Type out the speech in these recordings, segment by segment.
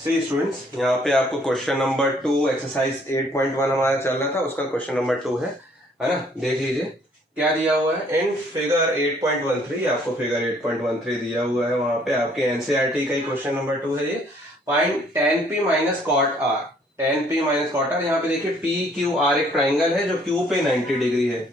सी students, यहाँ पे आपको क्वेश्चन नंबर 2 एक्सरसाइज 8.1 हमारा चल रहा था, उसका क्वेश्चन नंबर 2 है ना। देख लीजिए क्या दिया हुआ है। इन फिगर 8.13 आपको फिगर 8.13 दिया हुआ है, वहां पे आपके एनसीईआरटी का ही क्वेश्चन नंबर 2 है ये। Find tan p minus cot R. tan p minus cot R, यहाँ पे देखिए पी क्यू आर एक ट्राइंगल है जो क्यू पे 90 डिग्री है,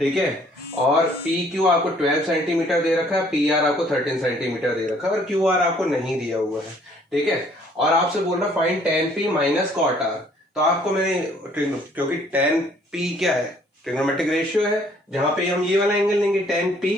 ठीक है। और पी क्यू आपको 12 सेंटीमीटर दे रखा है, पी आर आपको 13 सेंटीमीटर दे रखा है और क्यू आर आपको नहीं दिया हुआ है, ठीक है। और आपसे बोलना find tan p minus cot R. तो आपको मैंने, क्योंकि tan p क्या है, ट्रिग्नोमेट्रिक रेशियो है, जहां पे हम ये वाला एंगल लेंगे tan p,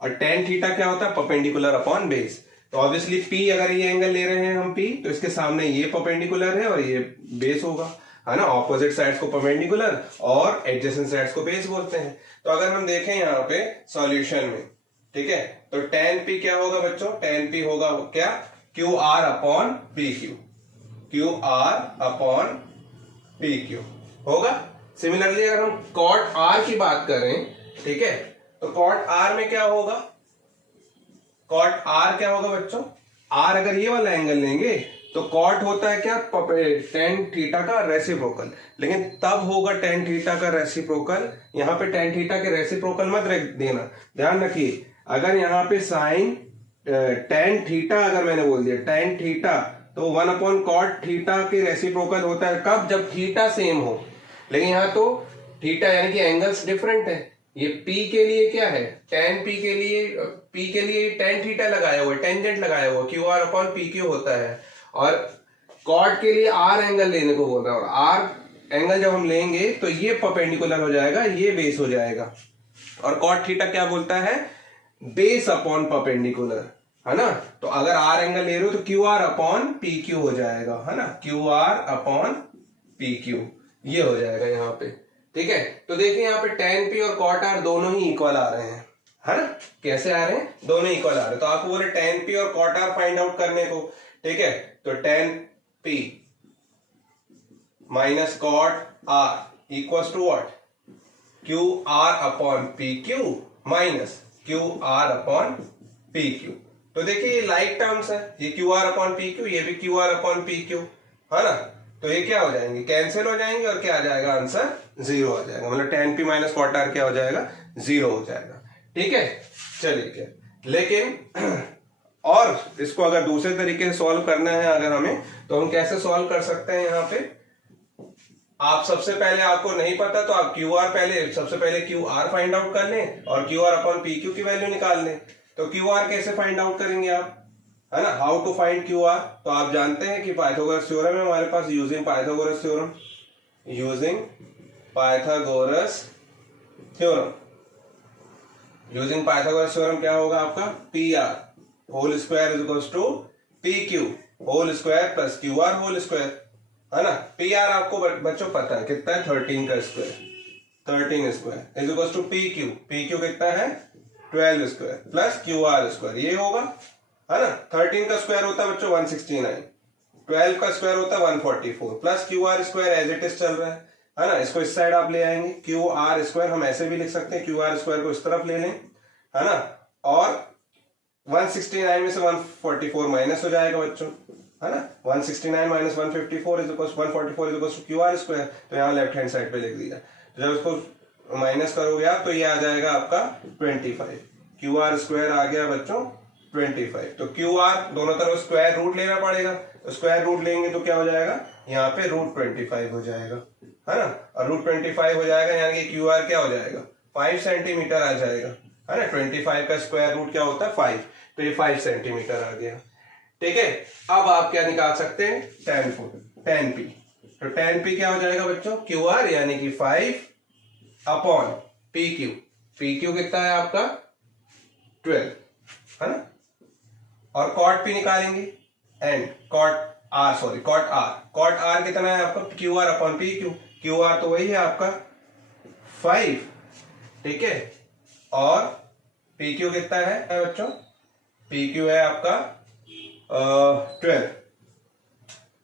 और tan थीटा क्या होता है, परपेंडिकुलर अपॉन बेस। तो ऑब्वियसली p, अगर ये एंगल ले रहे हैं हम p, तो इसके सामने ये परपेंडिकुलर है और ये बेस होगा, है ना। ऑपोजिट साइड्स को परपेंडिकुलर और एडजेसेंट साइड्स को बेस बोलते हैं। तो अगर हम देखें यहाँ पे सॉल्यूशन में, ठीक है, तो tan p क्या होगा बच्चों, tan p होगा क्या, Q R upon P Q, Q R upon P Q होगा। सिमिलरली अगर हम कॉट आर की बात करें, ठीक है, तो कॉट आर में क्या होगा, कॉट आर क्या होगा बच्चों, आर अगर ये वाला एंगल लेंगे तो कॉट होता है क्या, tan थीटा का रेसिप्रोकल, लेकिन तब होगा tan थीटा का रेसिप्रोकल। यहां पे tan थीटा के रेसिप्रोकल मत देना, ध्यान रखिए। अगर यहाँ पे साइन tan थीटा अगर मैंने बोल दिया tan थीटा, तो 1 अपॉन कॉट थीटा के रेसिप्रोकल होता है कब, जब थीटा सेम हो। लेकिन यहाँ तो थीटा यानी कि एंगल्स डिफरेंट है। ये P के लिए क्या है, tan P के लिए tan थीटा लगाया हुआ है, टेंजेंट लगाया हुआ, Q R upon P Q होता है। और कॉट के लिए R एंगल लेने को बोल रहा है, और R एंगल जब हम लेंगे तो ये परपेंडिकुलर हो जाएगा, ये बेस हो जाएगा। और कॉट थीटा क्या बोलता है, बेस अपॉन परपेंडिकुलर, है ना। तो अगर R एंगल ले रहे हो तो Q R upon P Q हो जाएगा, है ना, Q R upon P Q ये हो जाएगा यहाँ पे, ठीक है। तो देखिए यहाँ पे tan p और cot r दोनों ही इक्वल आ रहे हैं, है ना। कैसे आ रहे हैं, दोनों इक्वल आ रहे हैं। तो आपको बोले tan p और cot r फाइंड आउट करने को, ठीक है। तो tan p माइनस cot r equals to what, Q R upon P Q minus Q R upon P Q. तो देखिए ये लाइक टर्म्स है, ये Q R upon P Q, ये भी Q R upon P Q, है ना। तो ये क्या हो जाएंगे, कैंसिल हो जाएंगे, और क्या आ जाएगा आंसर, 0 आ जाएगा। मतलब tan p minus cot R क्या हो जाएगा, 0 हो जाएगा, ठीक है। चलिए क्या, लेकिन और इसको अगर दूसरे तरीके से सॉल्व करना है अगर हमें, तो हम कैसे सॉल्व कर सकते हैं। यहाँ पे आप सबसे पहले, आपको नहीं पता तो आप क्यू आर सबसे पहले क्यू आर फाइंड आउट कर लें और Q R upon P Q की वैल्यू निकाल लें। तो क्यू आर कैसे फाइंड आउट करेंगे आप, है ना, how to find Q R. तो आप जानते हैं कि पाइथागोरस थ्योरम है हमारे पास, using Pythagoras theorem, using Pythagoras theorem, using Pythagoras theorem क्या होगा आपका, P R whole square is equals to P Q whole square plus Q R whole square, है ना। पी आर आपको बच्चों पता है कितना है, 13 का square, 13 square is equals to P Q कितना है, 12 square plus Q R square, ये होगा, है ना। 13 का स्क्वायर होता है बच्चों 169, 12 का स्क्वायर होता है 144 plus Q R square as it is चल रहा है ना। इसको इस साइड आप ले आएंगे, क्यू आर स्क्वायर हम ऐसे भी लिख सकते हैं, क्यू आर स्क्वायर को इस तरफ ले लें, है ना। और 169 में से 144 माइनस हो जाएगा बच्चों, है ना। 169 minus 144 is equals 144 is equals to Q R square. तो यहाँ लेफ्ट हैंड साइड पे लिख दिया। तो जब इसको माइनस करोगे आप तो ये आ जाएगा आपका 25, क्यू आर स्क्वायर आ गया बच्चों 25। तो क्यू आर दोनों तरफ स्क्वायर रूट लेना पड़ेगा, तो स्क्वायर रूट लेंगे तो क्या हो जाएगा, यहाँ पे √25 हो जाएगा, है ना। और √25 हो जाएगा यानी कि क्यू आर क्या हो जाएगा, 5 सेंटीमीटर आ जाएगा, है ना। 25 का स्क्वायर रूट क्या होता है 5, तो ये 5 सेंटीमीटर आ गया, ठीक है। अब आप क्या निकाल सकते हैं, tan p। तो tan p क्या हो जाएगा बच्चों, क्यू आर यानी कि 5 अपॉन पी क्यू कितना है आपका 12, है ना। और कॉट p निकालेंगे एंड कॉट आर कितना है आपका, Q R upon P Q R तो वही है आपका 5, ठीक है। और पी क्यू कितना है बच्चों, पी क्यू है आपका 12,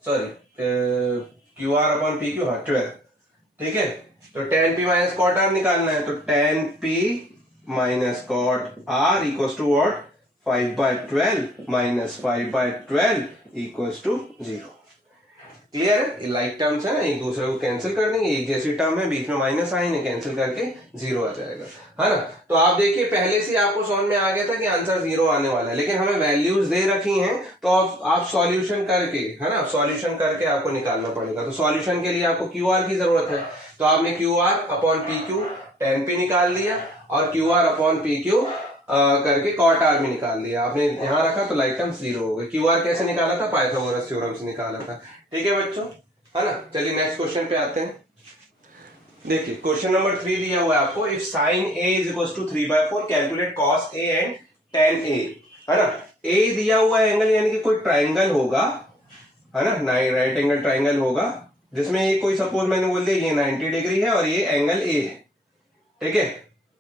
sorry Q R upon P Q, हाँ 12, ठीक है। तो tan p minus cot R निकालना है, तो tan p minus cot R equals to what, 5/12 minus 5/12 equals to 0। Clear है? लाइक टर्म्स है ना, एक दूसरे को कैंसिल कर देंगे, एक जैसी टर्म है, बीच में माइनस साइन है, कैंसिल करके जीरो आ जाएगा, है ना। तो आप देखिए पहले से आपको समझ में आ गया था कि आंसर जीरो आने वाला है, लेकिन हमें वैल्यूज दे रखी हैं तो आप सॉल्यूशन करके, है ना, सॉल्यूशन करके आपको निकालना पड़ेगा। तो सॉल्यूशन के लिए आपको क्यूआर की जरूरत है, तो आपने QR upon P Q tan p निकाल दिया और क्यूआर अपॉन पी क्यू करके कॉट आर भी निकाल लिया। आपने यहां रखा तो लाइक टर्म जीरो हो गए। क्यूआर कैसे निकाला था? पाइथागोरस थ्योरम से निकाला था। ठीक है बच्चों, है ना। चलिए नेक्स्ट क्वेश्चन पे आते हैं। देखिए क्वेश्चन नंबर 3 दिया हुआ है आपको, if sine a is equal to 3/4 calculate cos a and tan a, है ना। a दिया हुआ है एंगल, यानी कि कोई ट्राइंगल होगा, है ना, राइट एंगल ट्राइंगल होगा, जिसमें ये कोई सपोज मैंने बोल दिया ये 90 डिग्री है और ये एंगल a है। ठीक है,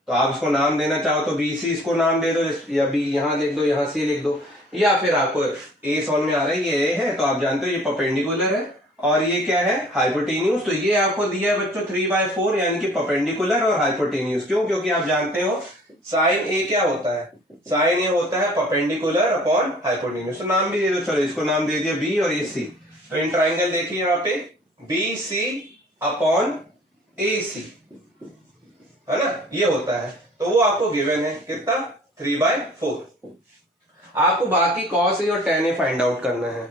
तो आप इसको नाम देना चाहो तो बी सी इसको नाम दे दो, या बी यहां लिख दो, यहां सी लिख दो, या फिर आपको ए समझ में आ रहा है ये ए है तो आप जानते हो ये परपेंडिकुलर है और ये क्या है? हाइपोटेन्यूज। तो ये आपको दिया है बच्चों 3/4, यानी कि परपेंडिकुलर और हाइपोटेन्यूज। क्यों? क्योंकि आप जानते हो साइन ए क्या होता है? साइन ए होता है परपेंडिकुलर अपॉन हाइपोटेन्यूज। तो नाम भी दे दो, चलो इसको नाम दे दिया बी और ये सी। तो इन ट्राइंगल देखिए यहाँ पे बी सी अपॉन ए सी, है ना, ये होता है। तो वो आपको गिवन है कितना? 3/4। आपको बाकी cos a और tan a फाइंड आउट करना है।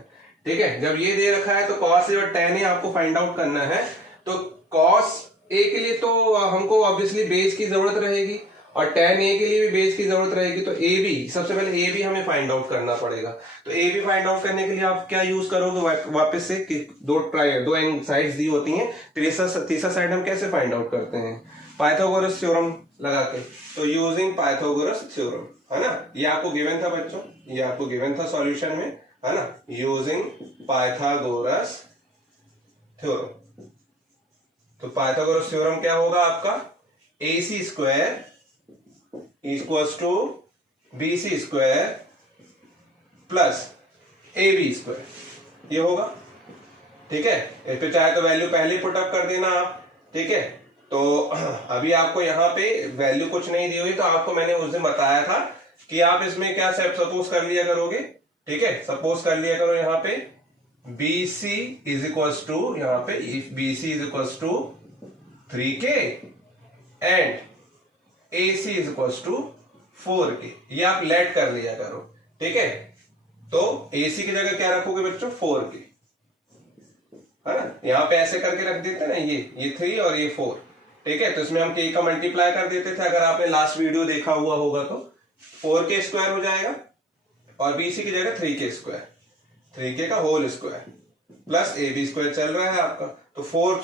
ठीक है, जब ये दे रखा है तो cos a और tan a आपको फाइंड आउट करना है। तो cos a के लिए तो हमको ऑब्वियसली बेस की जरूरत रहेगी और tan a के लिए भी बेस की जरूरत रहेगी। तो a भी, सबसे पहले a भी हमें फाइंड आउट करना पड़ेगा। तो a भी फाइंड आउट करने के लिए आप क्या यूज करोगे? वापस से दो साइड्स दी होती हैं, तीसरा साइड हम कैसे फाइंड आउट करते हैं? पाइथागोरस थ्योरम लगा के। तो यूजिंग पाइथागोरस थ्योरम, है ना, ये आपको गिवन था बच्चों, ये आपको गिवन था सॉल्यूशन में, है ना, यूजिंग पाइथागोरस थ्योरम। तो पाइथागोरस थ्योरम क्या होगा आपका? AC square equals to BC square plus AB square, ये होगा। ठीक है, इस पे चाहे तो वैल्यू पहले ही पुट अप कर देना आप। ठीक है, तो अभी आपको यहाँ पे वैल्यू कुछ नहीं दी हुई, तो आपको मैंने उस दिन बताया था कि आप इसमें क्या सपोज कर लिया करोगे। ठीक है, सपोज कर लिया करो यहाँ पे BC इज इक्वल्स टू, यहाँ पे if BC is equals to 3K and AC is equals to 4K, ये आप लेट कर लिया करो। ठीक है, तो AC की जगह क्या रखोगे बच्चों? 4K, है ना। यहां पे ऐसे करके रख देते हैं ना, ये 3 और ये 4। ठीक है, तो इसमें हम k का मल्टीप्लाई कर देते थे, अगर आपने लास्ट वीडियो देखा हुआ होगा तो 4K स्क्वायर हो जाएगा और BC की जगह 3K स्क्वायर, 3K का whole square plus AB square चल रहा है आपका। तो 4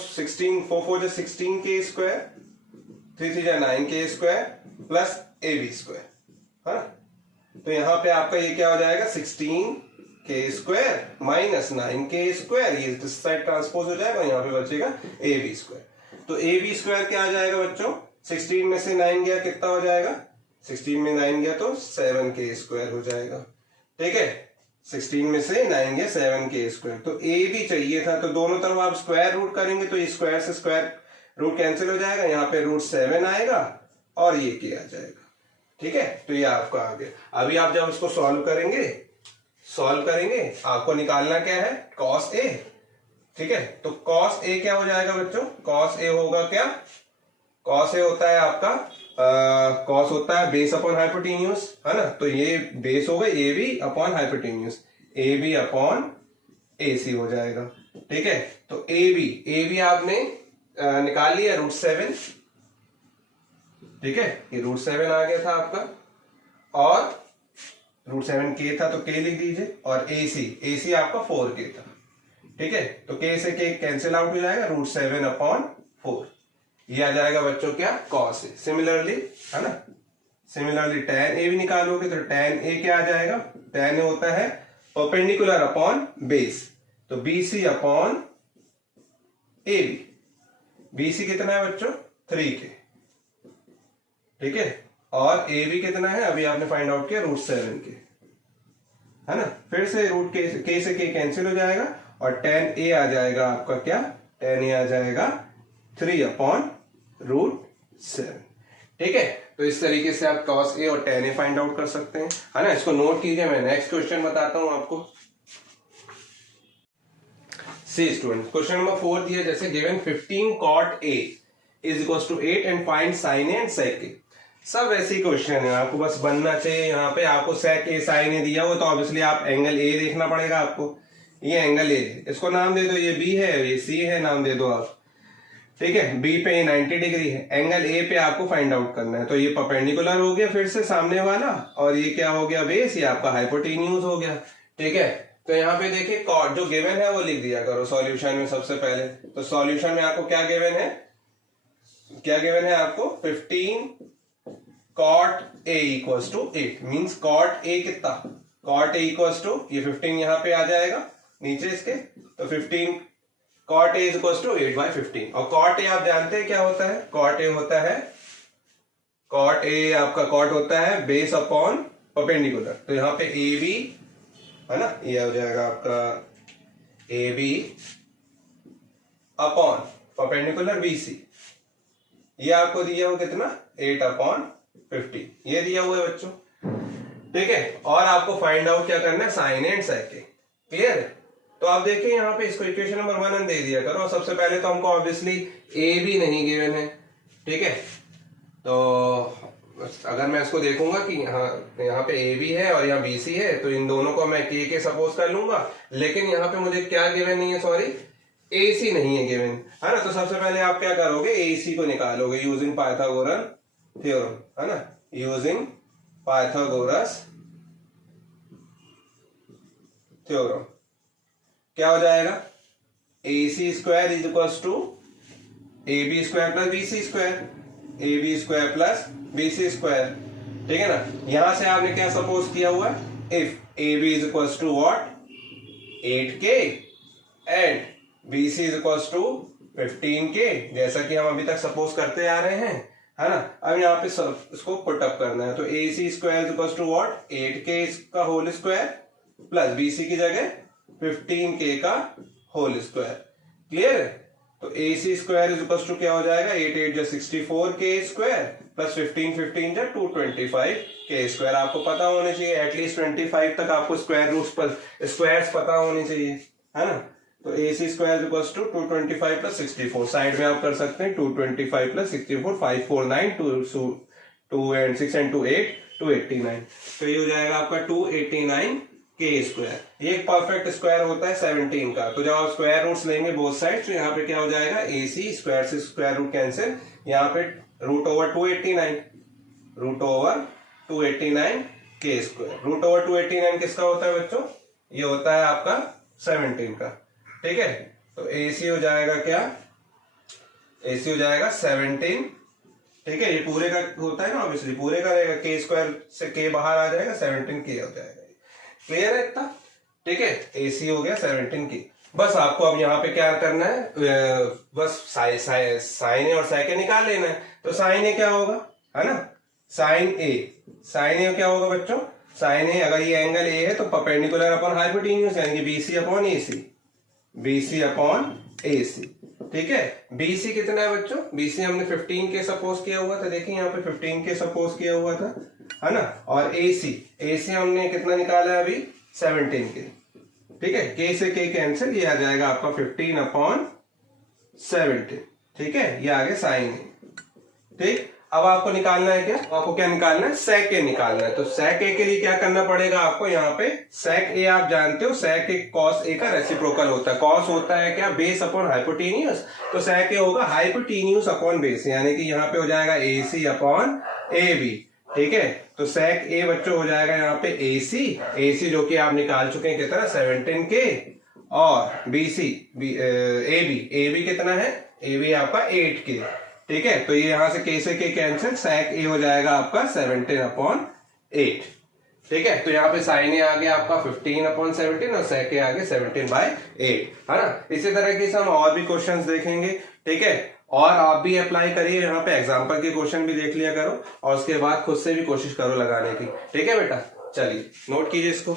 4 16K square, 3 3 9K square plus AB square, है ना। तो यहां पे आपका ये क्या हो जाएगा? 16K square minus 9K square, ये इस साइड ट्रांसपोज हो जाएगा, यहाँ पे बचेगा AB स्क्वायर। तो AB स्क्वायर क्या आ जाएगा बच्चों? 16 में से 9 गया, कितना हो जाएगा? 16 में 9 गया तो 7K स्क्वायर हो जाएगा। ठीक है, 16 में से 9 गया 7K स्क्वायर। तो AB चाहिए था, तो दोनों तरफ आप स्क्वायर रूट करेंगे तो ये स्क्वायर से स्क्वायर रूट कैंसिल हो जाएगा, यहाँ पे √7 आएगा और ये K आ जाएगा। ठीक है, तो ये आपका आ गया। अभी आप जब इसको सॉल्व करेंगे आपको निकालना क्या है? cos A। ठीक है, तो cos A क्या हो जाएगा बच्चों? cos A होगा क्या? cos A होता है आपका cos होता है बेस अपॉन हाइपोटेन्यूज, है ना। तो ये बेस होगा AB upon hypotenuse, AB upon AC हो जाएगा। ठीक है, तो AB आपने निकाल लिया √7। ठीक है, ये √7 आ गया था आपका और √7 K था तो K लिख दीजिए और AC आपका 4K था। ठीक है, तो K से K कैंसिल आउट हो जाएगा, √7 अपॉन 4, ये आ जाएगा बच्चों क्या? cos A। सिमिलरली, है ना, सिमिलरली tan A भी निकालोगे तो tan A क्या आ जाएगा? tan A होता है परपेंडिकुलर अपॉन बेस, तो BC अपॉन AB। BC कितना है बच्चों? 3K। ठीक है, और AB कितना है? अभी आपने फाइंड आउट किया √7K, है ना। फिर से K से K कैंसिल हो जाएगा और tan A आ जाएगा आपका क्या? tan A आ जाएगा 3 अपॉन √7। ठीक है, तो इस तरीके से आप cos A और tan A फाइंड आउट कर सकते हैं, है ना। इसको नोट कीजिए, मैं नेक्स्ट क्वेश्चन बताता हूं आपको। सी स्टूडेंट, क्वेश्चन नंबर 4 दिया जैसे given 15 cot A is equal to 8 and find sin A and sec A। सब ऐसे ही क्वेश्चन है, आपको बस बनना चाहिए। यहाँ पे आपको sec A sin A दिया हो तो ऑब्वियसली आप एंगल A देखना पड़ेगा आपको। ये एंगल A है, इसको नाम दे दो, ये B है, ये C है, नाम दे दो आप। ठीक है, B पे ये 90 डिग्री है, एंगल A पे आपको फाइंड आउट करना है। तो ये परपेंडिकुलर हो गया फिर से सामने वाला, और ये क्या हो गया बेस, ये आपका हाइपोटेन्यूज हो गया। ठीक है, तो यहाँ पे देखिए कॉट जो गिवन है वो लिख दिया करो सॉल्यूशन में सबसे पहले। तो सॉल्यूशन में आपको क्या गिवन है, क्या गिवन है आपको 15 cot A equals to 8 means cot A कितना, cot A इक्वल्स टू ये 15 यहाँ पे आ जाएगा नीचे इसके, तो 15 cot A equals to 8 by 15। और cot A आप जानते हैं क्या होता है, cot A होता है, cot A आपका cot होता है बेस अपॉन परपेंडिकुलर। तो यहाँ पे AB है ना, ये हो जाएगा आपका AB अपॉन परपेंडिकुलर BC। ये आपको दिया हो कितना 8 अपॉन 50, ये दिया हुआ है बच्चों। ठीक है, और आपको फाइंड आउट क्या करना है, साइन एंड सेक। क्लियर है? तो आप देखिए यहाँ पे इसको इक्वेशन नंबर 1 दे दिया करो। सबसे पहले तो हमको ऑब्वियसली ए भी नहीं गिवन है। ठीक है, तो अगर मैं इसको देखूंगा कि यहाँ पे ए भी है और यहाँ बी सी है, तो इन दोनों को मैं के सपोज कर लूंगा। लेकिन यहाँ पे मुझे क्या गिवन नहीं है, सॉरी ए सी नहीं है गिवन, है ना। तो सबसे पहले आप क्या करोगे, ए सी को निकालोगे यूजिंग पाइथागोरस थ्योरम, है ना, यूजिंग पाइथागोरस थ्योरम। क्या हो जाएगा, A C square is equal to A B square plus B C square, A B square plus B C square. ठीक है ना, यहां से आपने क्या सपोज किया हुआ है, if A B is equal to what 8k and B C is equal to 15k, जैसा कि हम अभी तक सपोज करते आ रहे हैं, है ना। अब यहाँ पे इसको पुट अप करना है, तो A C square is equal to what 8k का whole square plus B C की जगह 15k का होल स्क्वायर। क्लियर है? तो A C square is equal to क्या हो जाएगा, 8 8 जो 64k स्क्वायर प्लस 15 15 जो 225k स्क्वायर। आपको पता होने चाहिए एटलीस्ट 25 तक आपको स्क्वायर रूट्स पर स्क्वायर्स पता होने चाहिए, है ना। तो A C square is equal to 225 plus 64, side में आप कर सकते हैं 225 प्लस 64 549 2 एंड 6 एंड 2 8 289। तो ये हो जाएगा आपका 289 के स्क्वायर। ये एक परफेक्ट स्क्वायर होता है 17 का। तो जब आप स्क्वायर रूट्स लेंगे बोथ साइड, तो यहाँ पे क्या हो जाएगा, ए सी स्क्वायर से स्क्वायर रूट कैंसिल, यहाँ पे रूट ओवर 289, रूट ओवर 289 के स्क्वायर। रूट ओवर 289 किसका होता है बच्चों, ये होता है आपका 17 का। ठीक है, तो ए सी हो जाएगा क्या, ए सी हो जाएगा 17। ठीक है, ये पूरे का होता है ना, ऑब्वियसली पूरे का रहेगा, के स्क्वायर से के बाहर आ जाएगा, 17k हो जाएगा। क्लियर है इतना? ठीक है, AC हो गया 17 की। बस आपको अब यहाँ पे क्या करना है, बस साइन ए और सेक ए निकाल लेना है। तो साइन ए क्या होगा, है ना, साइन ए क्या होगा बच्चों, साइन ए अगर ये एंगल ए है तो परपेंडिकुलर अपॉन हाइपोटेन्यूज, यानी कि BC upon AC, BC upon AC। ठीक है, BC कितना है बच्चों, BC हमने 15k सपोज किया हुआ था, देखिए यहाँ पे 15k सपोज किया हुआ था, है ना। और AC हमने कितना निकाला है अभी 17k। ठीक है, k से k कैंसिल, ये आ जाएगा आपका 15 अपॉन 17। ठीक है, ये आगे साइन है। ठीक, अब आपको निकालना है क्या, आपको क्या निकालना है, सेक ए निकालना है। तो सेक ए के लिए क्या करना पड़ेगा आपको, यहाँ पे सेक ए आप जानते हो, सेक ए कॉस ए का रेसिप्रोकल होता है। कॉस होता है क्या, बेस अपॉन हाइपोटेन्यूज, तो सेक ए होगा हाइपोटेन्यूज अपॉन बेस, यानी कि यहाँ पे हो जाएगा A C upon A B. ठीक है, तो सेक ए बच्चों हो जाएगा यहाँ पे ए सी जो कि आप निकाल चुके हैं कितना 17k, और BC ए बी कितना है, ए बी आपका 8k। ठीक है, तो ये यहां से k से k कैंसिल, सेक ए हो जाएगा आपका 17 अपॉन 8। ठीक है, तो यहाँ पे साइन ए आ गया आपका 15 अपॉन 17 और सेक ए आ गया 17 बाई 8, है ना। इसी तरह से हम और भी क्वेश्चंस देखेंगे। ठीक है, और आप भी अप्लाई करिए, यहाँ पे एग्जाम्पल के क्वेश्चन भी देख लिया करो और उसके बाद खुद से भी कोशिश करो लगाने की। ठीक है बेटा, चलिए नोट कीजिए इसको।